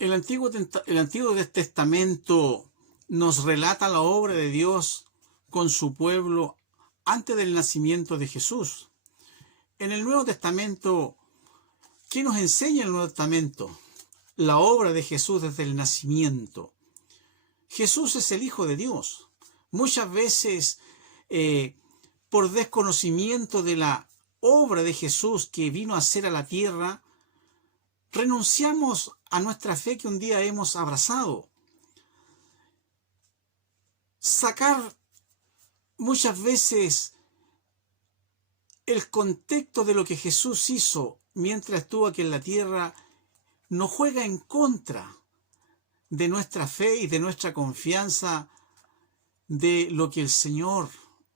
El Antiguo Testamento nos relata la obra de Dios con su pueblo antes del nacimiento de Jesús. En el Nuevo Testamento, ¿qué nos enseña el Nuevo Testamento? La obra de Jesús desde el nacimiento. Jesús es el Hijo de Dios. Muchas veces, por desconocimiento de la obra de Jesús que vino a hacer a la tierra, renunciamos a nuestra fe que un día hemos abrazado. Sacar muchas veces el contexto de lo que Jesús hizo mientras estuvo aquí en la tierra nos juega en contra de nuestra fe y de nuestra confianza de lo que el Señor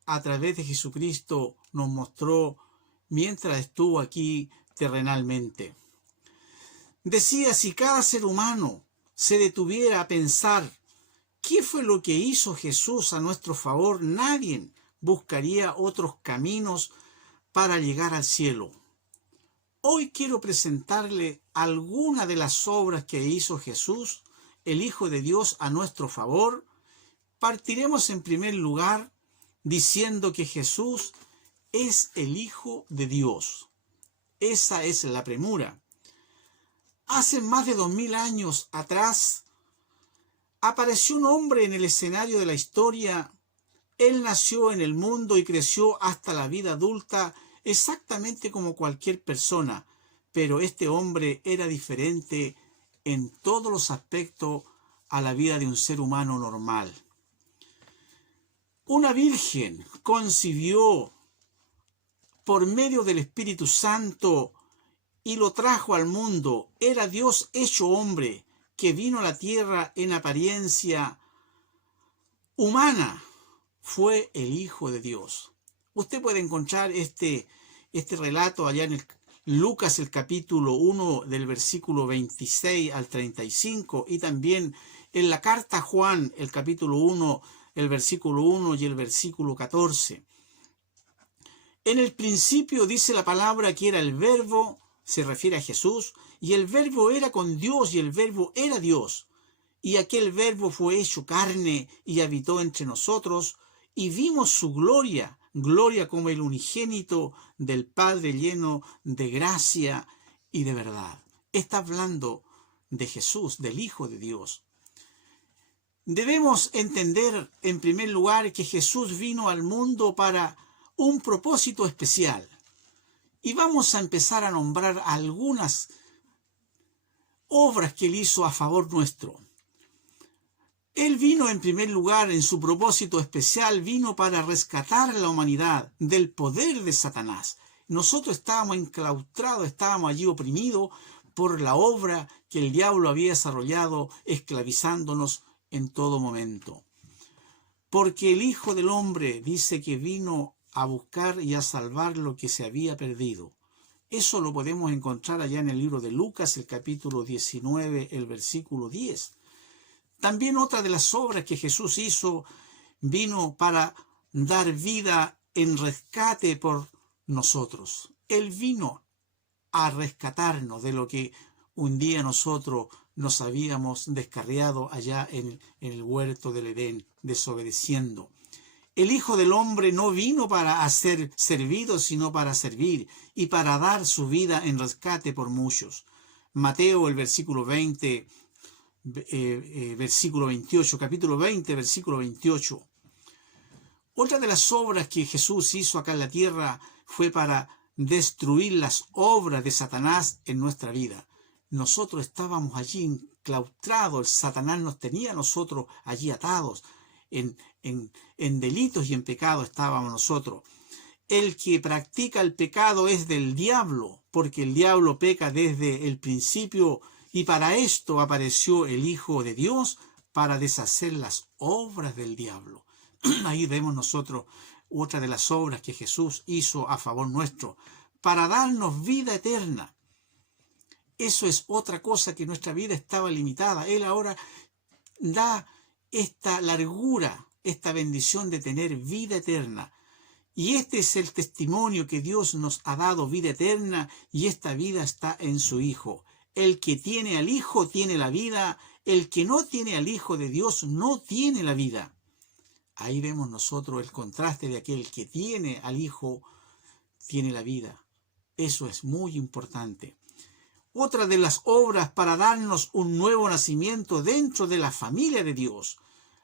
a través de Jesucristo nos mostró mientras estuvo aquí terrenalmente. Decía, si cada ser humano se detuviera a pensar qué fue lo que hizo Jesús a nuestro favor, nadie buscaría otros caminos para llegar al cielo. Hoy quiero presentarle algunas de las obras que hizo Jesús, el Hijo de Dios, a nuestro favor. Partiremos en primer lugar diciendo que Jesús es el Hijo de Dios. Esa es la premura. Hace más de 2000 años atrás, apareció un hombre en el escenario de la historia. Él nació en el mundo y creció hasta la vida adulta exactamente como cualquier persona, pero este hombre era diferente en todos los aspectos a la vida de un ser humano normal. Una virgen concibió por medio del Espíritu Santo y lo trajo al mundo. Era Dios hecho hombre, que vino a la tierra en apariencia humana. Fue el Hijo de Dios. Usted puede encontrar este relato allá en Lucas, el capítulo 1, del versículo 26 al 35, y también en la carta a Juan, el capítulo 1, el versículo 1 y el versículo 14. En el principio dice la palabra que era el Verbo, se refiere a Jesús, y el Verbo era con Dios, y el Verbo era Dios. Y aquel Verbo fue hecho carne y habitó entre nosotros, y vimos su gloria, gloria como el unigénito del Padre, lleno de gracia y de verdad. Está hablando de Jesús, del Hijo de Dios. Debemos entender, en primer lugar, que Jesús vino al mundo para un propósito especial. Y vamos a empezar a nombrar algunas obras que él hizo a favor nuestro. Él vino en primer lugar, en su propósito especial, vino para rescatar a la humanidad del poder de Satanás. Nosotros estábamos enclaustrados, estábamos allí oprimidos por la obra que el diablo había desarrollado, esclavizándonos en todo momento. Porque el Hijo del Hombre dice que vino a buscar y a salvar lo que se había perdido. Eso lo podemos encontrar allá en el libro de Lucas, el capítulo 19, el versículo 10. También otra de las obras que Jesús hizo, vino para dar vida en rescate por nosotros. Él vino a rescatarnos de lo que un día nosotros nos habíamos descarriado allá en el huerto del Edén, desobedeciendo. El Hijo del Hombre no vino para ser servido, sino para servir y para dar su vida en rescate por muchos. Mateo, el versículo 20, versículo 28, capítulo 20, versículo 28. Otra de las obras que Jesús hizo acá en la tierra fue para destruir las obras de Satanás en nuestra vida. Nosotros estábamos allí enclaustrados, Satanás nos tenía a nosotros allí atados. En delitos y en pecado estábamos nosotros. El que practica el pecado es del diablo, porque el diablo peca desde el principio, y para esto apareció el Hijo de Dios, para deshacer las obras del diablo. Ahí vemos nosotros otra de las obras que Jesús hizo a favor nuestro, para darnos vida eterna. Eso es otra cosa, que nuestra vida estaba limitada. Él ahora da esta largura, esta bendición de tener vida eterna. Y este es el testimonio que Dios nos ha dado, vida eterna, y esta vida está en su Hijo. El que tiene al Hijo tiene la vida, el que no tiene al Hijo de Dios no tiene la vida. Ahí vemos nosotros el contraste de aquel que tiene al Hijo, tiene la vida. Eso es muy importante. Otra de las obras para darnos un nuevo nacimiento dentro de la familia de Dios.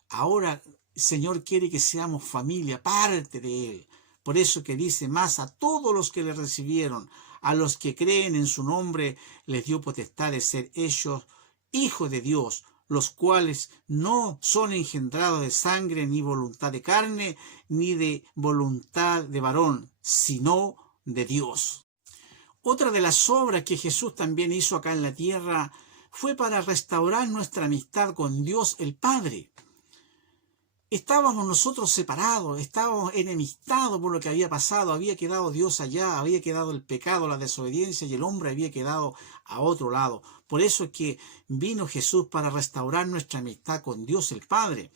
Ahora el Señor quiere que seamos familia, parte de Él. Por eso que dice, más a todos los que le recibieron, a los que creen en su nombre, les dio potestad de ser hechos hijos de Dios, los cuales no son engendrados de sangre, ni voluntad de carne, ni de voluntad de varón, sino de Dios. Otra de las obras que Jesús también hizo acá en la tierra fue para restaurar nuestra amistad con Dios el Padre. Estábamos nosotros separados, estábamos enemistados por lo que había pasado, había quedado Dios allá, había quedado el pecado, la desobediencia y el hombre había quedado a otro lado. Por eso es que vino Jesús para restaurar nuestra amistad con Dios el Padre.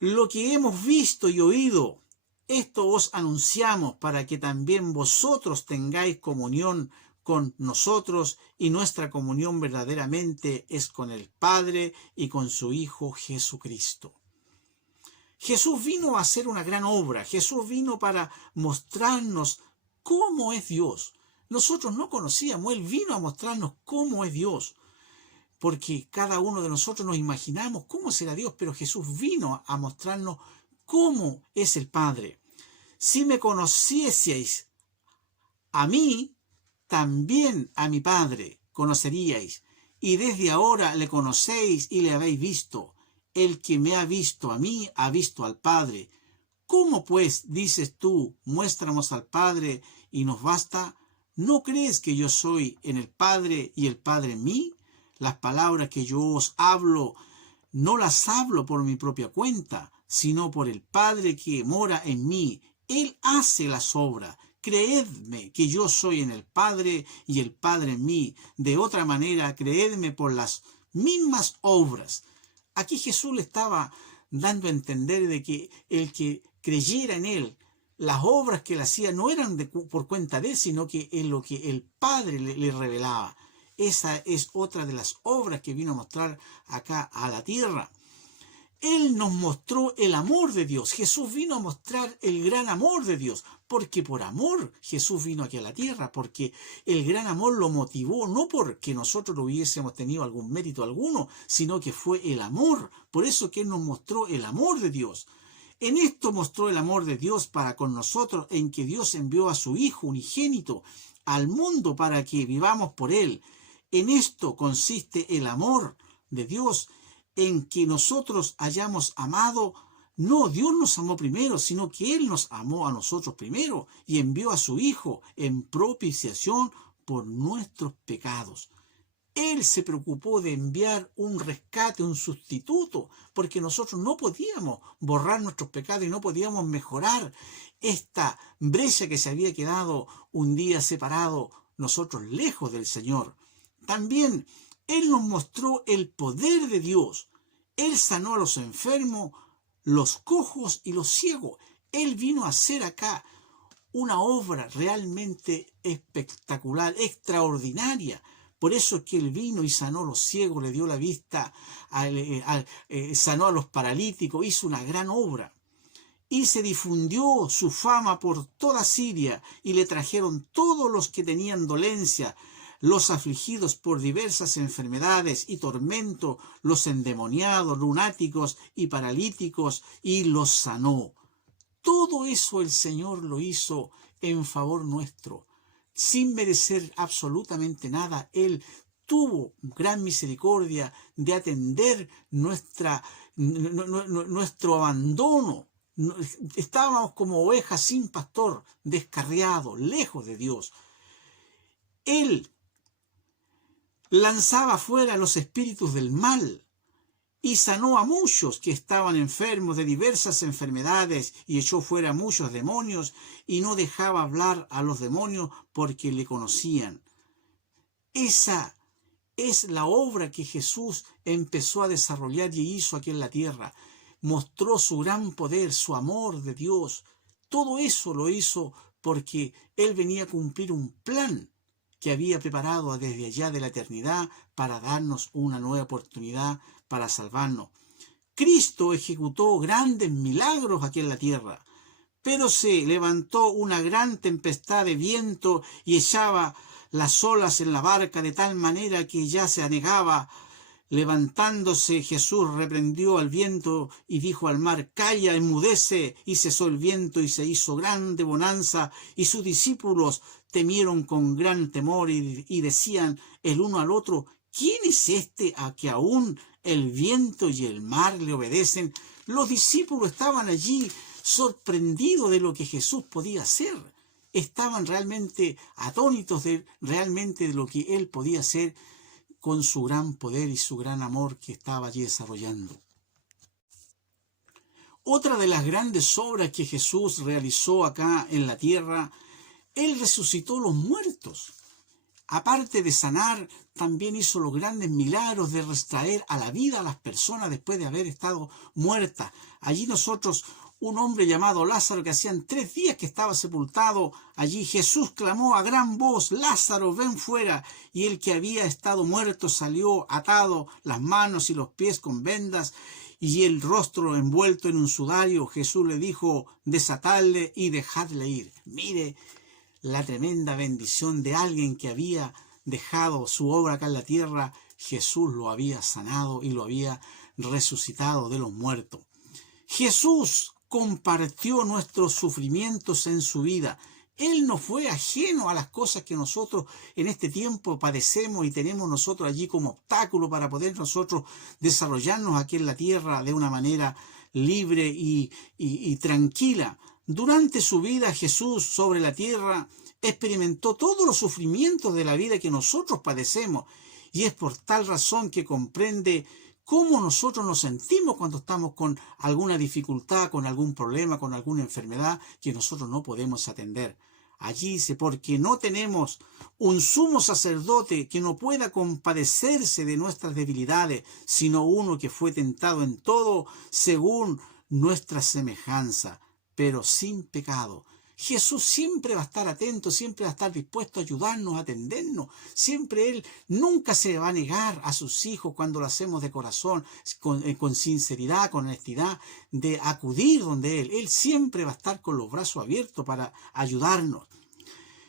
Lo que hemos visto y oído, esto os anunciamos para que también vosotros tengáis comunión con nosotros, y nuestra comunión verdaderamente es con el Padre y con su Hijo Jesucristo. Jesús vino a hacer una gran obra. Jesús vino para mostrarnos cómo es Dios. Nosotros no conocíamos, Él vino a mostrarnos cómo es Dios. Porque cada uno de nosotros nos imaginamos cómo será Dios, pero Jesús vino a mostrarnos cómo es el Padre. Si me conocieseis a mí, también a mi Padre conoceríais, y desde ahora le conocéis y le habéis visto. El que me ha visto a mí, ha visto al Padre. ¿Cómo pues dices tú, muéstranos al Padre y nos basta? ¿No crees que yo soy en el Padre y el Padre en mí? Las palabras que yo os hablo, no las hablo por mi propia cuenta, sino por el Padre que mora en mí. Él hace las obras. Creedme que yo soy en el Padre y el Padre en mí. De otra manera, creedme por las mismas obras. Aquí Jesús le estaba dando a entender de que el que creyera en Él, las obras que Él hacía no eran por cuenta de Él, sino que es lo que el Padre le revelaba. Esa es otra de las obras que vino a mostrar acá a la tierra. Él nos mostró el amor de Dios. Jesús vino a mostrar el gran amor de Dios, porque por amor Jesús vino aquí a la tierra, porque el gran amor lo motivó, no porque nosotros lo hubiésemos tenido algún mérito alguno, sino que fue el amor. Por eso que Él nos mostró el amor de Dios. En esto mostró el amor de Dios para con nosotros, en que Dios envió a su Hijo unigénito al mundo para que vivamos por Él. En esto consiste el amor de Dios, en que nosotros hayamos amado. No, Dios nos amó primero, sino que Él nos amó a nosotros primero y envió a su Hijo en propiciación por nuestros pecados. Él se preocupó de enviar un rescate, un sustituto, porque nosotros no podíamos borrar nuestros pecados y no podíamos mejorar esta brecha que se había quedado un día separado, nosotros lejos del Señor. También Él nos mostró el poder de Dios. Él sanó a los enfermos, los cojos y los ciegos. Él vino a hacer acá una obra realmente espectacular, extraordinaria. Por eso es que Él vino y sanó a los ciegos, le dio la vista, sanó a los paralíticos, hizo una gran obra. Y se difundió su fama por toda Siria, y le trajeron todos los que tenían dolencia, los afligidos por diversas enfermedades y tormento, los endemoniados, lunáticos y paralíticos, y los sanó. Todo eso el Señor lo hizo en favor nuestro. Sin merecer absolutamente nada, Él tuvo gran misericordia de atender nuestro abandono. Estábamos como ovejas sin pastor, descarriados, lejos de Dios. Él lanzaba fuera los espíritus del mal y sanó a muchos que estaban enfermos de diversas enfermedades y echó fuera muchos demonios y no dejaba hablar a los demonios porque le conocían. Esa es la obra que Jesús empezó a desarrollar y hizo aquí en la tierra. Mostró su gran poder, su amor de Dios. Todo eso lo hizo porque Él venía a cumplir un plan. que había preparado desde allá de la eternidad para darnos una nueva oportunidad para salvarnos. Cristo ejecutó grandes milagros aquí en la tierra, pero se levantó una gran tempestad de viento y echaba las olas en la barca de tal manera que ya se anegaba. Levantándose, Jesús reprendió al viento y dijo al mar: «Calla, enmudece». Y cesó el viento y se hizo grande bonanza, y sus discípulos temieron con gran temor y decían el uno al otro: «¿Quién es este a que aún el viento y el mar le obedecen?». Los discípulos estaban allí sorprendidos de lo que Jesús podía hacer. Estaban realmente atónitos de lo que Él podía hacer con su gran poder y su gran amor que estaba allí desarrollando. Otra de las grandes obras que Jesús realizó acá en la tierra, Él resucitó los muertos. Aparte de sanar, también hizo los grandes milagros de restaer a la vida a las personas después de haber estado muertas. Allí nosotros, un hombre llamado Lázaro, que hacían 3 días que estaba sepultado, allí Jesús clamó a gran voz: «Lázaro, ven fuera». Y el que había estado muerto salió atado, las manos y los pies con vendas y el rostro envuelto en un sudario. Jesús le dijo: «Desatadle y dejadle ir». Mire la tremenda bendición de alguien que había dejado su obra acá en la tierra. Jesús lo había sanado y lo había resucitado de los muertos. Jesús compartió nuestros sufrimientos en su vida. Él no fue ajeno a las cosas que nosotros en este tiempo padecemos y tenemos nosotros allí como obstáculo para poder nosotros desarrollarnos aquí en la tierra de una manera libre y tranquila. Durante su vida, Jesús sobre la tierra experimentó todos los sufrimientos de la vida que nosotros padecemos, y es por tal razón que comprende cómo nosotros nos sentimos cuando estamos con alguna dificultad, con algún problema, con alguna enfermedad que nosotros no podemos atender. Allí dice: «Porque no tenemos un sumo sacerdote que no pueda compadecerse de nuestras debilidades, sino uno que fue tentado en todo según nuestra semejanza, pero sin pecado». Jesús siempre va a estar atento, siempre va a estar dispuesto a ayudarnos, a atendernos. Siempre Él nunca se va a negar a sus hijos cuando lo hacemos de corazón, con sinceridad, con honestidad, de acudir donde Él. Él siempre va a estar con los brazos abiertos para ayudarnos.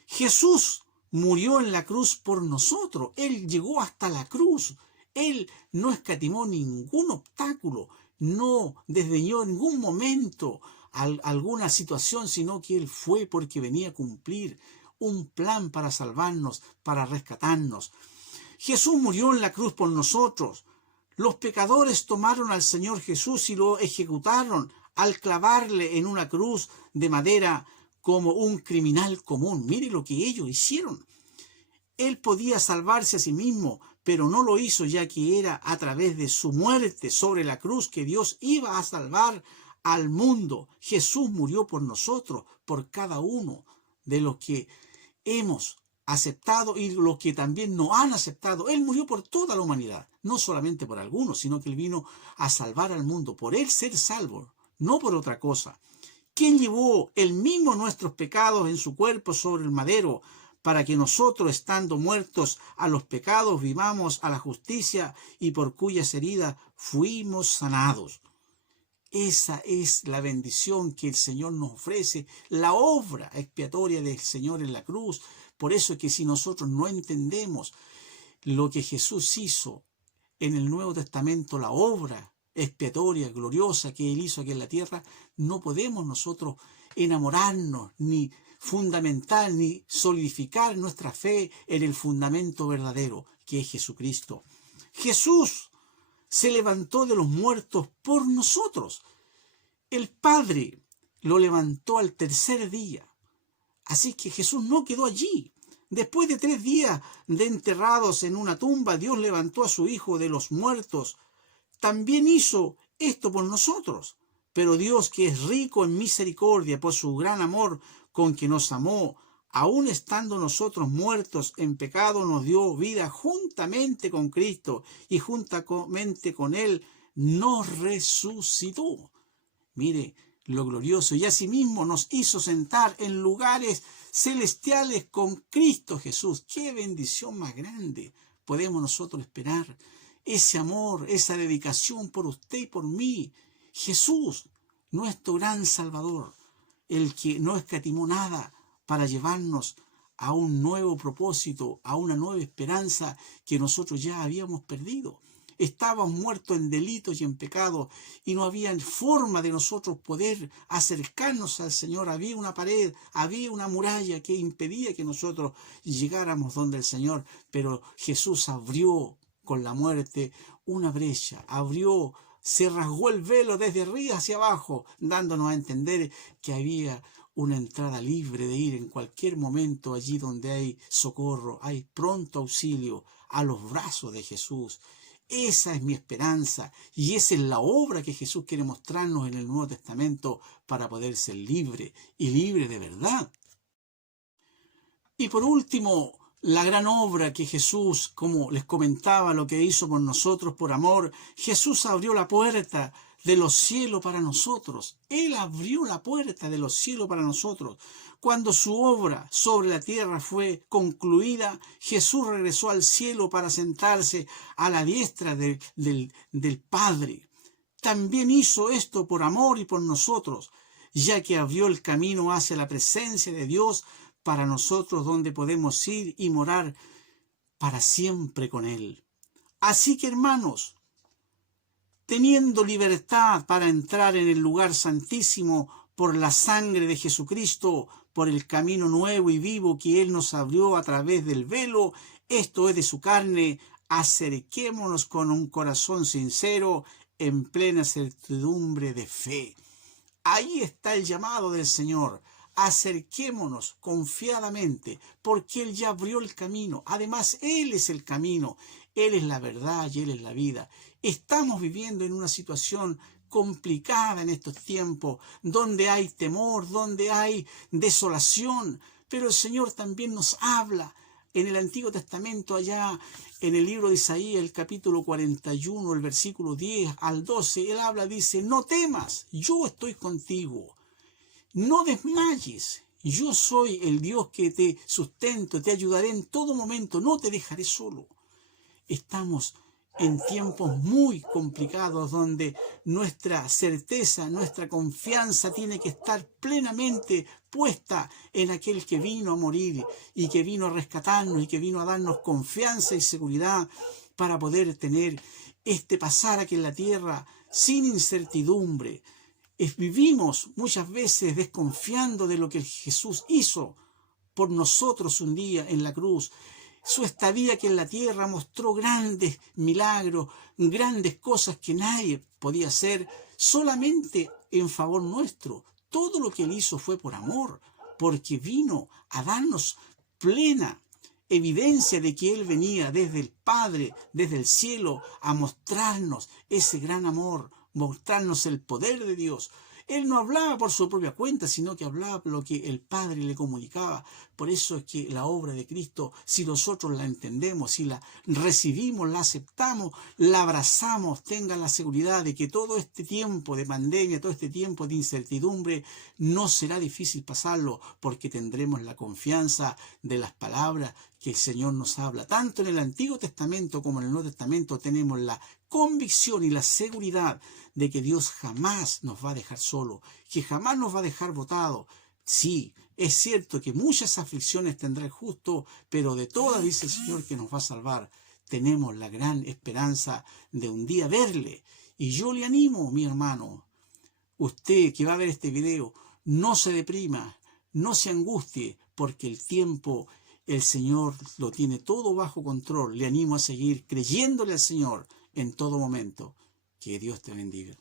Jesús murió en la cruz por nosotros. Él llegó hasta la cruz. Él no escatimó ningún obstáculo, no desdeñó en ningún momento alguna situación, sino que Él fue porque venía a cumplir un plan para salvarnos, para rescatarnos. Jesús murió en la cruz por nosotros. Los pecadores tomaron al Señor Jesús y lo ejecutaron al clavarle en una cruz de madera como un criminal común. Mire lo que ellos hicieron. Él podía salvarse a sí mismo, pero no lo hizo, ya que era a través de su muerte sobre la cruz que Dios iba a salvar al mundo. Jesús murió por nosotros, por cada uno de los que hemos aceptado y los que también no han aceptado. Él murió por toda la humanidad, no solamente por algunos, sino que Él vino a salvar al mundo, por Él ser salvo, no por otra cosa. ¿Quién llevó Él mismo nuestros pecados en su cuerpo sobre el madero, para que nosotros, estando muertos a los pecados, vivamos a la justicia, y por cuyas heridas fuimos sanados? Esa es la bendición que el Señor nos ofrece, la obra expiatoria del Señor en la cruz. Por eso es que si nosotros no entendemos lo que Jesús hizo en el Nuevo Testamento, la obra expiatoria, gloriosa que Él hizo aquí en la tierra, no podemos nosotros enamorarnos, ni fundamentar, ni solidificar nuestra fe en el fundamento verdadero, que es Jesucristo. Jesús se levantó de los muertos por nosotros. El Padre lo levantó al 3er día. Así que Jesús no quedó allí. Después de 3 días de enterrados en una tumba, Dios levantó a su Hijo de los muertos. También hizo esto por nosotros. Pero Dios, que es rico en misericordia por su gran amor con que nos amó, aun estando nosotros muertos en pecado, nos dio vida juntamente con Cristo, y juntamente con Él nos resucitó. Mire lo glorioso, y asimismo nos hizo sentar en lugares celestiales con Cristo Jesús. ¡Qué bendición más grande podemos nosotros esperar! Ese amor, esa dedicación por usted y por mí. Jesús, nuestro gran Salvador, el que no escatimó nada para llevarnos a un nuevo propósito, a una nueva esperanza que nosotros ya habíamos perdido. Estábamos muertos en delitos y en pecados y no había forma de nosotros poder acercarnos al Señor. Había una pared, había una muralla que impedía que nosotros llegáramos donde el Señor. Pero Jesús abrió con la muerte una brecha, se rasgó el velo desde arriba hacia abajo, dándonos a entender que había una entrada libre de ir en cualquier momento allí donde hay socorro, hay pronto auxilio, a los brazos de Jesús. Esa es mi esperanza y esa es la obra que Jesús quiere mostrarnos en el Nuevo Testamento para poder ser libre y libre de verdad. Y por último, la gran obra que Jesús, como les comentaba, lo que hizo por nosotros por amor, Jesús abrió la puerta de los cielos para nosotros. Él abrió la puerta de los cielos para nosotros. Cuando su obra sobre la tierra fue concluida, Jesús regresó al cielo para sentarse a la diestra del Padre. También hizo esto por amor y por nosotros, ya que abrió el camino hacia la presencia de Dios para nosotros, donde podemos ir y morar para siempre con Él. Así que, hermanos, teniendo libertad para entrar en el lugar santísimo por la sangre de Jesucristo, por el camino nuevo y vivo que Él nos abrió a través del velo, esto es de su carne, acerquémonos con un corazón sincero, en plena certidumbre de fe. Ahí está el llamado del Señor. Acerquémonos confiadamente, porque Él ya abrió el camino. Además, Él es el camino, Él es la verdad y Él es la vida. Estamos viviendo en una situación complicada en estos tiempos, donde hay temor, donde hay desolación, pero el Señor también nos habla. En el Antiguo Testamento, allá en el libro de Isaías, el capítulo 41, el versículo 10 al 12, Él habla, dice: no temas, yo estoy contigo. No desmayes, yo soy el Dios que te sustento, te ayudaré en todo momento, no te dejaré solo. Estamos en tiempos muy complicados donde nuestra certeza, nuestra confianza tiene que estar plenamente puesta en aquel que vino a morir y que vino a rescatarnos y que vino a darnos confianza y seguridad para poder tener este pasar aquí en la tierra sin incertidumbre. Vivimos muchas veces desconfiando de lo que Jesús hizo por nosotros un día en la cruz. Su estadía aquí en la tierra mostró grandes milagros, grandes cosas que nadie podía hacer, solamente en favor nuestro. Todo lo que Él hizo fue por amor, porque vino a darnos plena evidencia de que Él venía desde el Padre, desde el cielo, a mostrarnos ese gran amor, mostrarnos el poder de Dios. Él no hablaba por su propia cuenta, sino que hablaba lo que el Padre le comunicaba. Por eso es que la obra de Cristo, si nosotros la entendemos, si la recibimos, la aceptamos, la abrazamos, tengan la seguridad de que todo este tiempo de pandemia, todo este tiempo de incertidumbre, no será difícil pasarlo, porque tendremos la confianza de las palabras que el Señor nos habla. Tanto en el Antiguo Testamento como en el Nuevo Testamento tenemos la convicción y la seguridad de que Dios jamás nos va a dejar solo, que jamás nos va a dejar botado. Sí, es cierto que muchas aflicciones tendrá el justo, pero de todas, dice el Señor, que nos va a salvar. Tenemos la gran esperanza de un día verle. Y yo le animo, mi hermano, usted que va a ver este video, no se deprima, no se angustie, porque el tiempo, el Señor lo tiene todo bajo control. Le animo a seguir creyéndole al Señor en todo momento. Que Dios te bendiga.